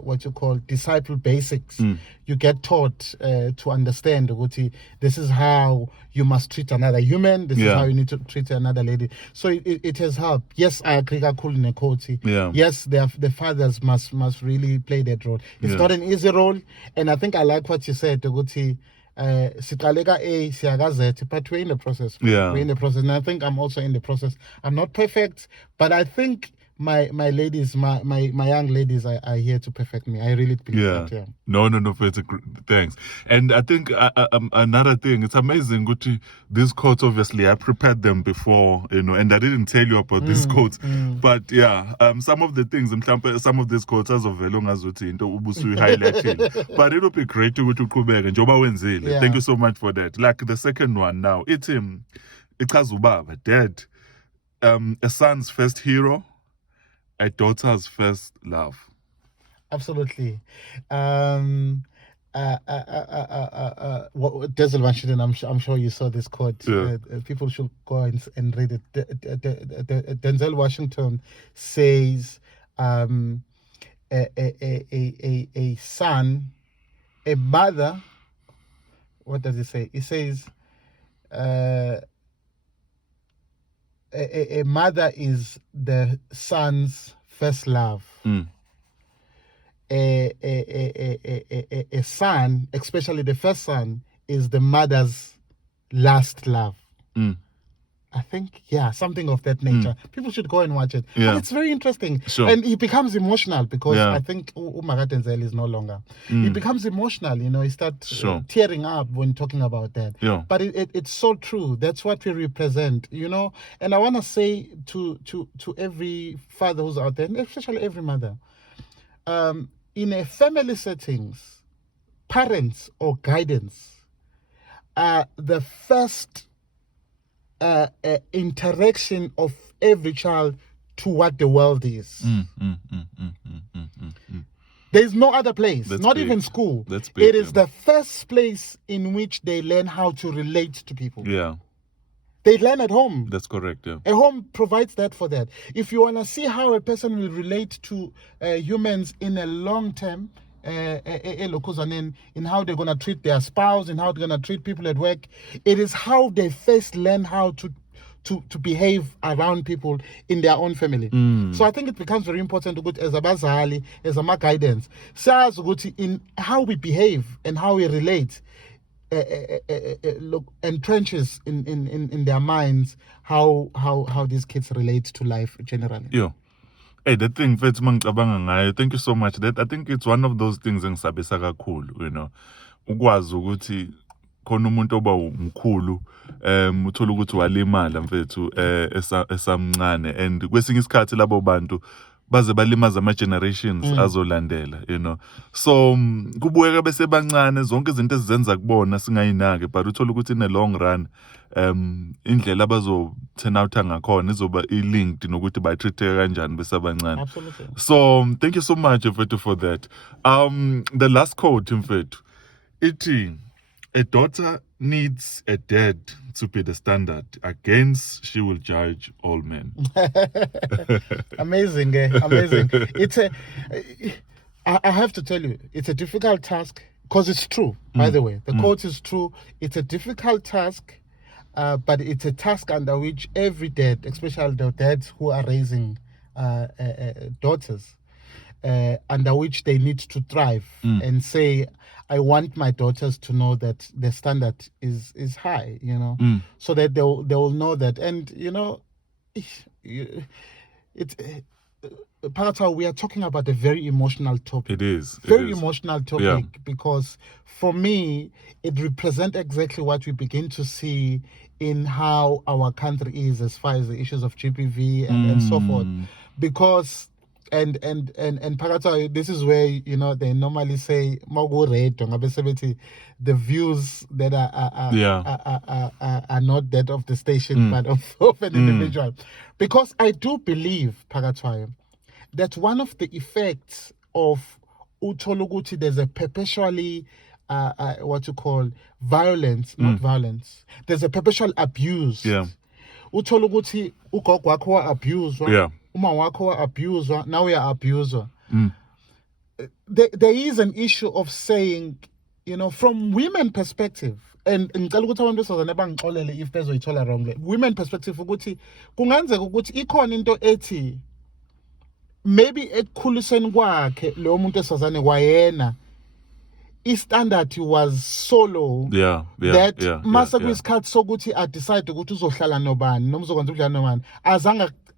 what you call disciple basics, you get taught to understand ukuthi this is how you must treat another human, this is how you need to treat another lady. So it has helped. Yes, I agree kakhulu nekoti. Yes, the fathers must really play that role. It's not an easy role, and I think I like what you said ukuthi siqaleka A siyaga Z, but we're in the process. We're in the process, and I think I'm also in the process. I'm not perfect, but I think my ladies, my young ladies are here to perfect me. I really believe that. Yeah. No, thanks. And I think another thing, it's amazing. These quotes, obviously, I prepared them before, and I didn't tell you about these quotes. But yeah, some of the things, some of these quotes, as of long as highlighted. But it would be great to go to Quebec and Joba Wenzile. Thank you so much for that. Like the second one now, it's Ubaba, dad, a son's first hero, a daughter's first love. Absolutely. Denzel Washington, I'm sure you saw this quote. People should go and read it. Denzel Washington says, a son, a mother. What does he say? He says, a mother is the son's first love. A son, especially the first son, is the mother's last love. I think, something of that nature. People should go and watch it. But it's very interesting. Sure. And he becomes emotional because I think Umaga Denzel is no longer. He becomes emotional, he starts tearing up when talking about that. But it's so true. That's what we represent, And I want to say to every father who's out there, and especially every mother, in a family settings, parents or guidance are the first interaction of every child to what the world is. There's no other place, not even school. It is the first place in which they learn how to relate to people. They learn at home. That's correct, yeah. A home provides that for that. If you want to see how a person will relate to humans in a long term, in how they're going to treat their spouse, and how they're going to treat people at work, it is how they first learn how to to behave around people in their own family. So I think it becomes very important to as abazali, as a guidance, in how we behave and how we relate. Look, entrenches in their minds how these kids relate to life generally. Yeah. Hey, the thing mfethu mangicabanga ngayo, thank you so much. That I think it's one of those things engisabisa kakhulu, you know. Ukwazi ukuthi khona umuntu oba umkhulu uthola ukuthi walimala mfethu esamncane, and kwesinye isikhathi labo bantu baze balimaza ama-generations azolandela, you know. So kubukeka bese bancane, zonke izinto ezizenza kubona singayinaki, but uthola ukuthi in a long run indlela abazo-turn out ngakhona izoba i-linked nokuthi bayitreat-eke kanjani besabancane. Absolutely. So thank you so much mfethu for that. The last quote mfethu ithi, a daughter needs a dad to be the standard. Against, she will judge all men. Amazing, amazing. I have to tell you, it's a difficult task because it's true, by the way. The quote is true. It's a difficult task, but it's a task under which every dad, especially the dads who are raising daughters, under which they need to thrive and say, I want my daughters to know that the standard is high, you know, so that they will know that. And, you know, Parata, we are talking about a very emotional topic. It is. Very emotional topic, because for me, it represents exactly what we begin to see in how our country is as far as the issues of GPV and so forth. Because and Parata, this is where, you know, they normally say the views that are not that of the station but of an individual. Because I do believe, Parata, that one of the effects of utologuti, there's a perpetually what you call violence, not violence. There's a perpetual abuse. Utologuti ugogo wakho wa abuse. Uma wakho wa abuse, now we are abuser. There is an issue of saying, you know, from women perspective, and ngicela ukuthi abantu besazane bangixolele if bezoyithola wrongly. Women perspective ukuthi kungenzeka ukuthi ikhona into ethi maybe ekukhuliseni kwakhe lo muntu esazane kwayena i-standard was so low that mase kwisikhathi sokuthi a decide ukuthi uzohlala nobani noma uzokwenza ubudlelwano nobani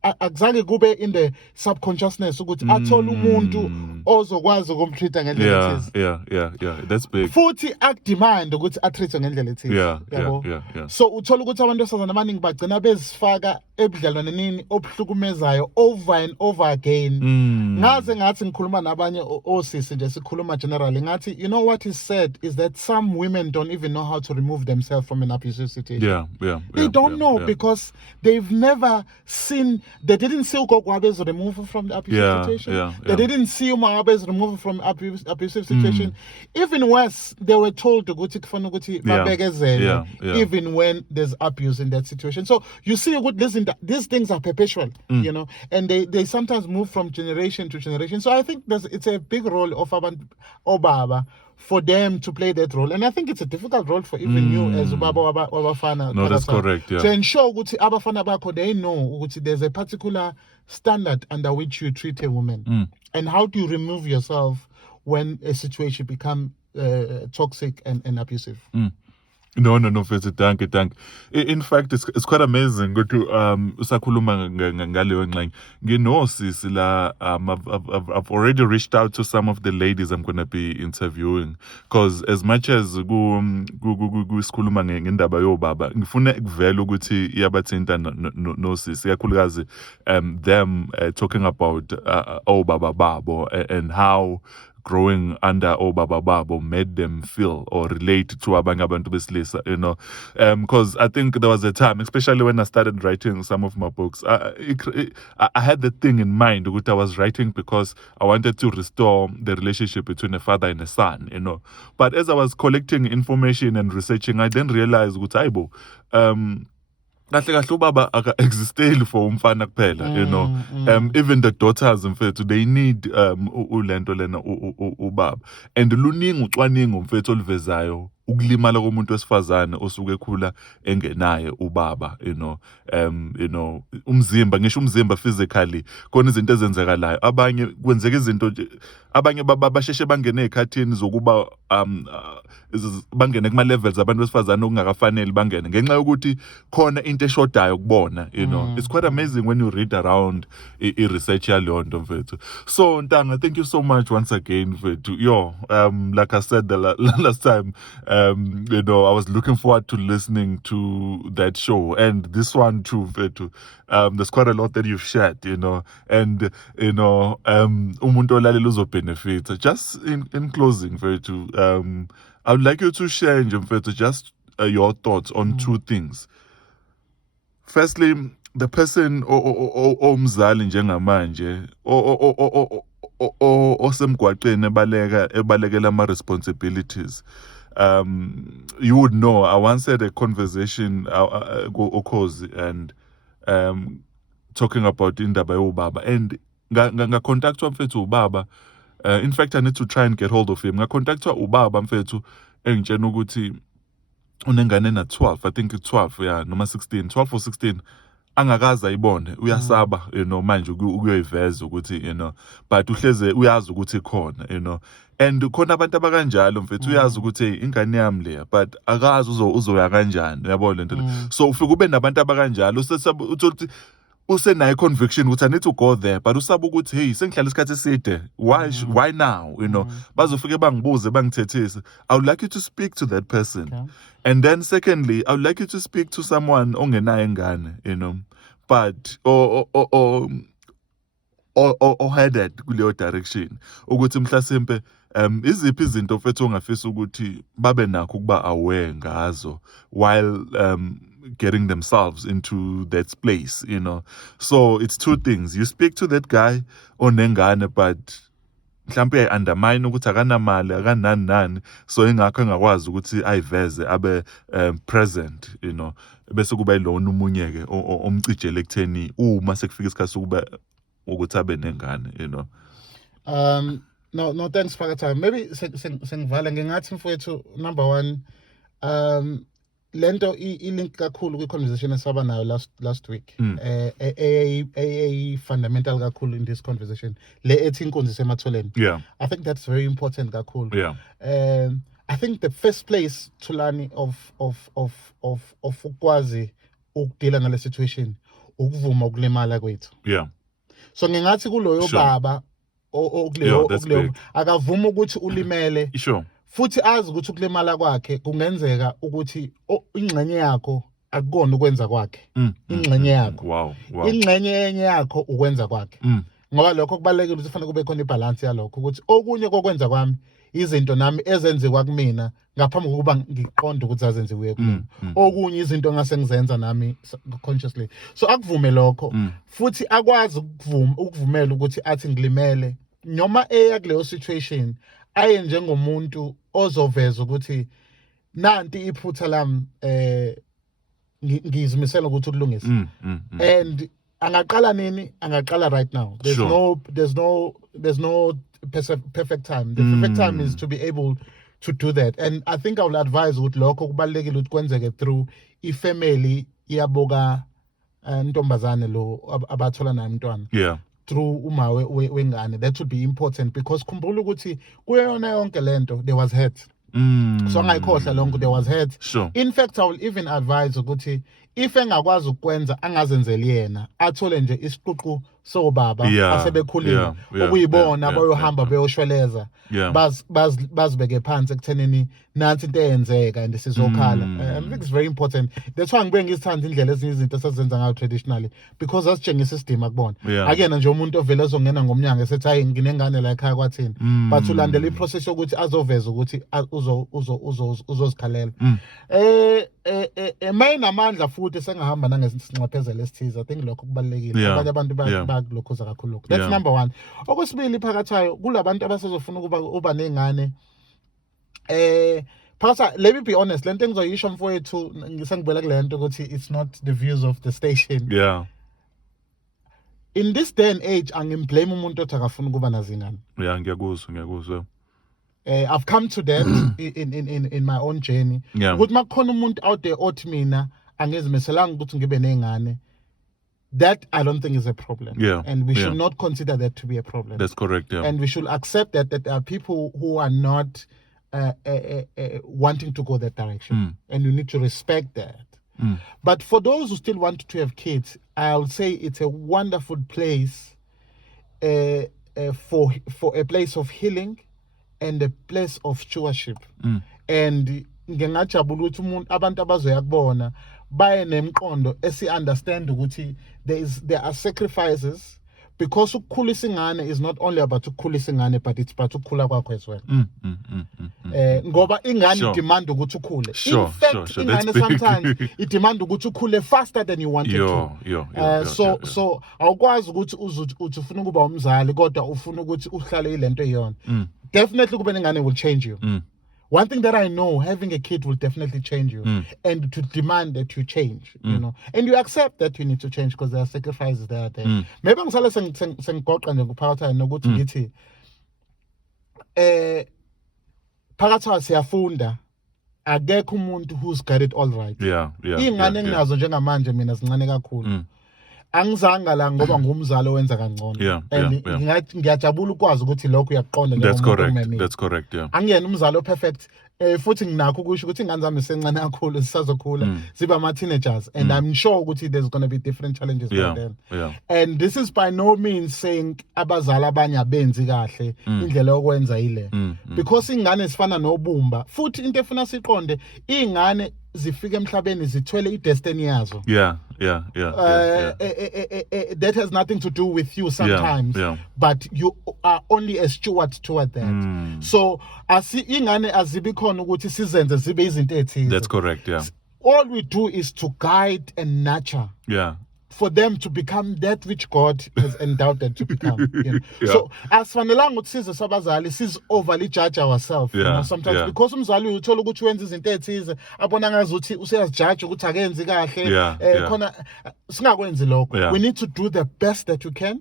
akuzange kube in the subconsciousness ukuthi athole umuntu ozokwazi ukumtreata ngendlela ethize. That's big. Futhi akudemand ukuthi atreatwe ngendlela ethize. So uthola ukuthi abantu besazana abaningi bagcina bezifaka ebudlelwaneni obuhlukumezayo over and over again. Ngaze ngathi ngikhuluma nabanye osisi nje sikhuluma generally ngathi, you know what is said is that some women don't even know how to remove themselves from an abusive situation. They don't know because they've never seen. They didn't see Ugogo removed from the abusive situation. They didn't see Umabe's removed from abusive situation. Even worse, they were told to go to even when there's abuse in that situation. So you see, listen, these things are perpetual, you know, and they sometimes move from generation to generation. So I think it's a big role of Obaba for them to play that role. And I think it's a difficult role for even you as Ubaba Wabafana. No, that's correct, to ensure that Abafana Bako, they know that there's a particular standard under which you treat a woman. And how do you remove yourself when a situation becomes toxic and abusive? No, mfethu, thank you. In fact, it's quite amazing ukuthi usakhuluma ngaleyo ngxenye. Nginosisi la I've already reached out to some of the ladies I'm going to be interviewing, because as much as sikhuluma ngendaba yobaba, ngifuna kuvela ukuthi iyabathinta nosisi, ikakhulukazi them talking about obaba babo and how growing under Obaba Babo made them feel or relate to abanye abantu besilisa, you know, because I think there was a time, especially when I started writing some of my books, I had the thing in mind that I was writing because I wanted to restore the relationship between a father and a son, you know. But as I was collecting information and researching, I then realized ukuthi kahle ubaba aka-existeli for umfana kuphela, you know. Even the daughters mfethu, they need ulento lena ubaba, and luningi ucwaningo mfethu oluvezayo ukulimala komuntu wesifazane osuke ekhula engenaye ubaba, umzimba, ngisho umzimba physically, khona izinto ezenzekalayo. Abanye kwenzeka izinto nje, abanye basheshe bangene ey'khathini zokuba bangene kuma-levels abantu besifazane okungakafanele bangene, ngenxa yokuthi khona into eshodayo kubona, It's quite amazing when you read around i-research yaleyo nto mfethu. So Ntanga, thank you so much once again mfethu. Like I said the last time, I was looking forward to listening to that show and this one too, mfethu. There's quite a lot that you've shared, and umuntu olalela uzobenefita. Just in closing, mfethu, I would like you to share, mfethu, just your thoughts on two things. Firstly, the person omzali njengamanje osemgwaqeni ebalekela ama-responsibilities. You would know, I once had a conversation Okhozi and talking about indaba yobaba, and ngacontactwa mfethu ubaba. In fact, I need to try and get hold of him. Ngacontactwa ubaba mfethu engitshena ukuthi unengane na 12, I think it's 12, yeah, noma 16, 12 or 16. Angakaza ayibone, uyasaba, manje ukuyoyiveza ukuthi, but uhleze uyazi ukuthi ikhona, and khona abantu abakanjalo mfethu, uyazi ukuthi ingane yami leya, but akazi uzoya kanjani, uyabona lento le. So ufike ube nabantu abakanjalo, uthi usenayo conviction ukuthi I need to go there, but usaba ukuthi hey, sengihlala isikhathi eside, why now, bazofike bangibuze bangithethise. I would like you to speak to that person. Okay. And then secondly, I would like you to speak to someone ongenayo ingane, but or headed kuleyo direction, ukuthi mhlasimpe iziphi izinto mfethu ongafisa ukuthi babe nakho ukuba aware ngazo while getting themselves into that place, So it's two things. You speak to that guy onengane, but mhlawumbe undermine ukuthi akanamali, akanani, so ingakho engakwazi ukuthi ayiveze abe present, bese kuba yilona umunye-ke omcijele ekutheni uma sekufika isikhathi sokuba ukuthi abe nengane, No, thanks Phakathi. Maybe sengivale ngingathi mfowethu, number one, lento i-link kakhulu kwi-conversation esaba nayo last week, fundamental kakhulu in this conversation, le ethi inkunzi isematholeni. Yeah. I think that's very important kakhulu. Yeah. I think the first place Thulani of ukwazi ukudila ngale situation ukuvuma ukulimala kwethu. Yeah. So ngingathi kuloyo baba okuleyo akavuma ukuthi ulimele. Sure. Futhi azi ukuthi ukulimala kwakhe kungenzeka ukuthi ingxenye yakho akukona ukwenza kwakhe. Ingxenye yakho. Wow. Ingxenye enye yakho ukwenza kwakhe. Ngoba lokho kubalekile ukuthi kufanele kube khona ibalance yalokho ukuthi okunye kokwenza kwami izinto nami ezenziwa kumina ngaphambi kokuba ngiqonde ukuthi azenziwe kumina. Okunye izinto ngase ngizenza nami consciously. So akuvume lokho. Futhi akwazi ukuvumela ukuthi athi ngilimele noma eya kuleyo situation aye njengomuntu ozoveza ukuthi nanti iphutha lami ngizimisela ukuthi ukulungisa. And angaqala nini? Angaqala right now. There's no perfect time. The perfect time is to be able to do that. And I think I will advise ukuthi lokho kubalekile ukuthi kwenzeke through ifamily yaboka ntombazane lo abathola naye umntwana. Yeah. Through uma wengane. That would be important because khumbula ukuthi kuyona yonke lento there was hurt. So angayikhohlwa lonke there was hurt. Sure. In fact, I will even advise ukuthi if engakwazi ukwenza angazenzeli yena, athole nje isiququ sobaba asebekhulile okuyibona abayohamba beyoshweleza, bazibeke phansi ekuthenini nansi into eyenzeka and sizokhala. I think it's very important. That's why ngibe ngizithanda indlela ezinye izinto esizenza ngayo traditionally because asitshengisa isidima kubona. Akena nje umuntu ovela ezongena ngomnyango esethi hayi nginengane la ekhaya kwathini, but ulandela iprocess yokuthi azoveza ukuthi uzozikhalela. Mayinamandla futhi sengahamba nangesinxephezelo esithize. I think lokho kubalekile. Abanye abantu bakulokhoza kakhulu lokho. That's number one. Okwesibili Phakathayo kulabantu abasezofuna uba nengane. Phakatha, let me be honest, lento engizoyisho mfowethu ngisengibela kulento ukuthi it's not the views of the station. Yeah. In this day and age angimblame umuntu othi akafuna ukuba nazingane. Yeah, ngiyakuzwa. I've come to that in my own journey. Yeah. Ukuthi makukhona umuntu out there othi mina angizimeselanga ukuthi ngibe nengane, that I don't think is a problem. Yeah. And we should Yeah. not consider that to be a problem. That's correct. Yeah. And we should accept that there are people who are not wanting to go that direction. And you need to respect that. But for those who still want to have kids, I'll say it's a wonderful place for a place of healing and a place of stewardship. And ngingajabula ukuthi umuntu abantu abazoya kubona baye nemqondo esi-understand ukuthi there are sacrifices, because ukukhulisa ingane is not only about ukukhulisa ingane, but it's about ukukhula kwakho as well. Ngoba ingane demand ukuthi ukhule. In fact, ingane sometimes it demand ukuthi ukhule faster than you wanted to. So awukwazi ukuthi uthi ufuna ukuba umzali kodwa ufuna ukuthi uhlale ilento eyona. Definitely kube nengane will change you. One thing that I know, having a kid will definitely change you, and to demand that you change, you know, and you accept that you need to change because there are sacrifices that are there. Maybe ngisale sengigoqa nje kuphakathi nokuthi ngithi phakathi siyafunda, akekho umuntu who's got it all right. Ingane enginazo njengamanje mina zincane kakhulu. Angizanga la ngoba ngumzali owenza kangcono. And ngiyajabula ukwazi ukuthi lokho uyaqonda njengomuntu. That's correct. Yeah. Angiyena umzali operfect. Futhi nginakho ukusho ukuthi ingane zami sencane kakhulu zisazokhula ziba ama teenagers, and I'm sure ukuthi there's going to be different challenges for them. And this is by no means saying abazali abanye abenzi kahle indlela yokwenza ile, because ingane zifana nobumba, futhi into efuna siqonde ingane zifika emhlabeni zithwele idestiny yazo. That has nothing to do with you sometimes, but you are only a steward toward that. So ingane azibi khona ukuthi sizenze zibe izinto ethize. That's correct. Yeah. All we do is to guide and nurture. For them to become that which God has endowed them to become. You know? So asifanelanga ukuthi size sabazali sis overly judge ourselves, you know, sometimes because umzali uthola ukuthi wenza izinto ethize abona ngazuthi useyazijudge ukuthi akenzi kahle khona singakwenzi lokho. We need to do the best that we can.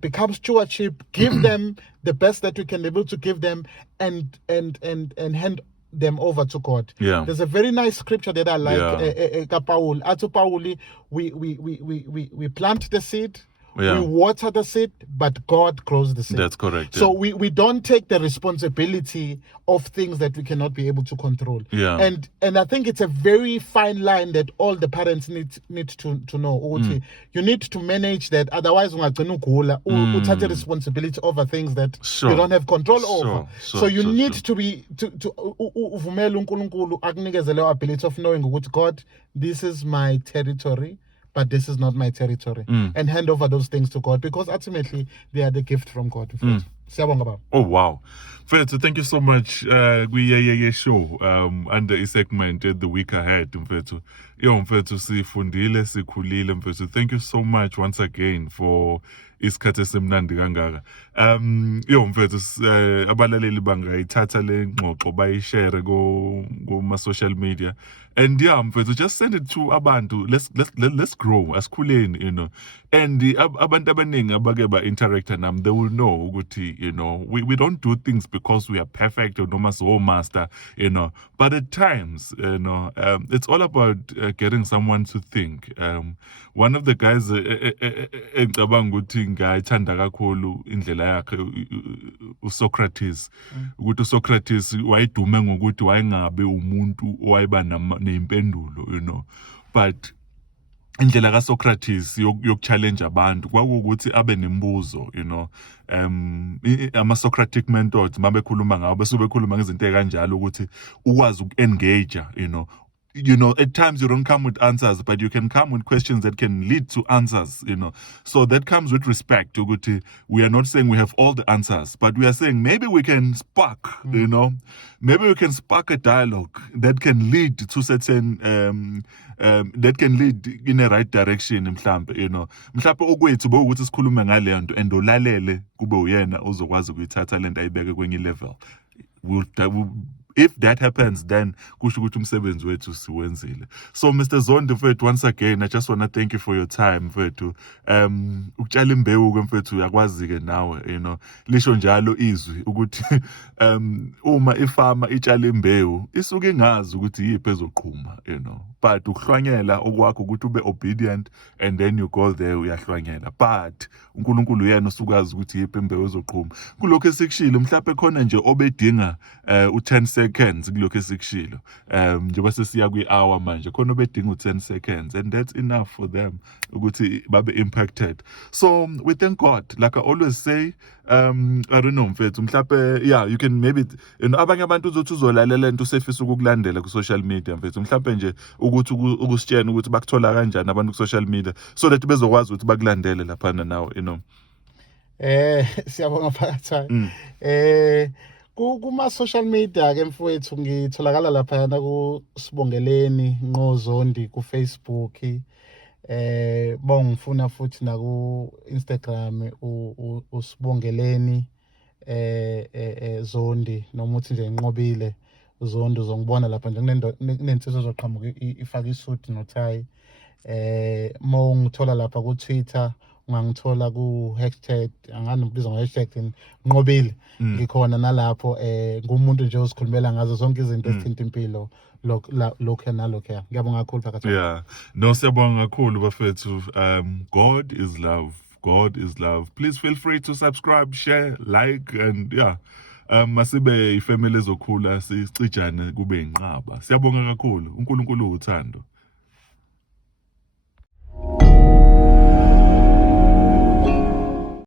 Become stewardship, give them the best that we can be able to give them, and hand them over to God. There's a very nice scripture that I like. Paul, we plant the seed, we water the seed, but God grows the seed. That's correct. So we don't take the responsibility of things that we cannot be able to control. And I think it's a very fine line that all the parents need to know. You need to manage that, otherwise ungagcina ugula uthathe responsibility over things that you don't have control over. So you need to be to uvumela uNkulunkulu akunikeze leyo ability of knowing ukuthi God, this is my territory, but this is not my territory, and hand over those things to God, because ultimately they are the gift from God. Oh wow, Mfethu, thank you so much. We show under a segment the week ahead, Mfethu. Mfethu, sifundile sikhulile, Mfethu. Thank you so much once again for isikhathi esimnandi kangaka. Mfethu, abalaleli bangayithatha le ngxoxo bayishare kuma social media, and Mfethu, just send it to abantu. Let's grow asikhuleni, you know. And abantu abaningi abake ba interact nami, they will know ukuthi, you know, we don't do things because we are perfect or noma so master, you know. But at times, you know, it's all about getting someone to think. One of the guys engicabanga ukuthi ngayithanda kakhulu indlela yakhe uSocrates, ukuthi uSocrates wayedume ngokuthi wayengabe umuntu owayeba nempendulo, you know. But indlela kaSocrates yokuchallenge abantu kwakuwukuthi abe nembuzo, you know. Ama-Socratic mentors mabekhuluma ngawo bese bekhuluma ngezinto ekanjalo ukuthi ukwazi uku-engage, you know. At times you don't come with answers, but you can come with questions that can lead to answers, you know. So that comes with respect. We are not saying we have all the answers, but we are saying maybe we can spark, you know, maybe we can spark a dialogue that can lead to certain, that can lead in a right direction, mhlambe, you know. Mhlambe okwethu bokuthi sikhulume ngale nto and olalele kube uyena ozokwazi ukuyithatha lento ayibeke kwenye level. If that happens, then kusho ukuthi umsebenzi wethu siwenzile. So Mr. Zondi mfethu, once again I just want to thank you for your time mfethu. Ukutshala imbewu ke mfethu uyakwazi ke nawe, you know, lisho njalo izwi ukuthi uma ifama itshala imbewu isuke ingazi ukuthi yiphi ezoqhuma, you know, but ukuhlwanyela okwakho ukuthi ube obedient and then you go there uyahlwanyela, but uNkulunkulu uyena osukazi ukuthi yiphi imbewu ezoqhuma. Kulokho esikushilo mhlawumbe khona nje obedinga u10 seconds kulokho esikushilo, njengoba sesiya kwi-hour manje khona obedinga u10 seconds, and that's enough for them ukuthi babe impacted. So we thank God, like I always say. I don't know mfethu, mhlawumbe yeah, you can maybe, you know, abanye abantu uzothi uzolalela into usefisa ukukulandela ku social media mfethu, mhlawumbe nje ukuthi ukusitshena ukuthi bakuthola kanjani abantu ku social media so that bezokwazi ukuthi bakulandele lapha nawe, you know. Siyabonga phakathi. Kuma social media ke mfowethu ngitholakala lapha ku Sibongeleni Nqozondi ku Facebook. Bongifuna futhi na ku Instagram usibongeleni Zondi, noma uthi nje Nqobile Zondi, uzongibona lapha nje kunensizwa ezoqhamuka ifaka isuit no-tie. Mongithola lapha ku Twitter, ungangithola ku hashtag, angani ngibiza ngo-hashtag Nqobile. Ngikhona nalapho, ngumuntu nje ozikhulumela ngazo zonke izinto ezithinta impilo, lokho nalokho. Ngiyabonga kakhulu phakathi. Yeah, no, siyabonga kakhulu bafethu. God is love. God is love. Please feel free to subscribe, share, like, and yeah. Masibe ifamily ezokhula sicijane kube inqaba. Siyabonga kakhulu. uNkulunkulu uthando.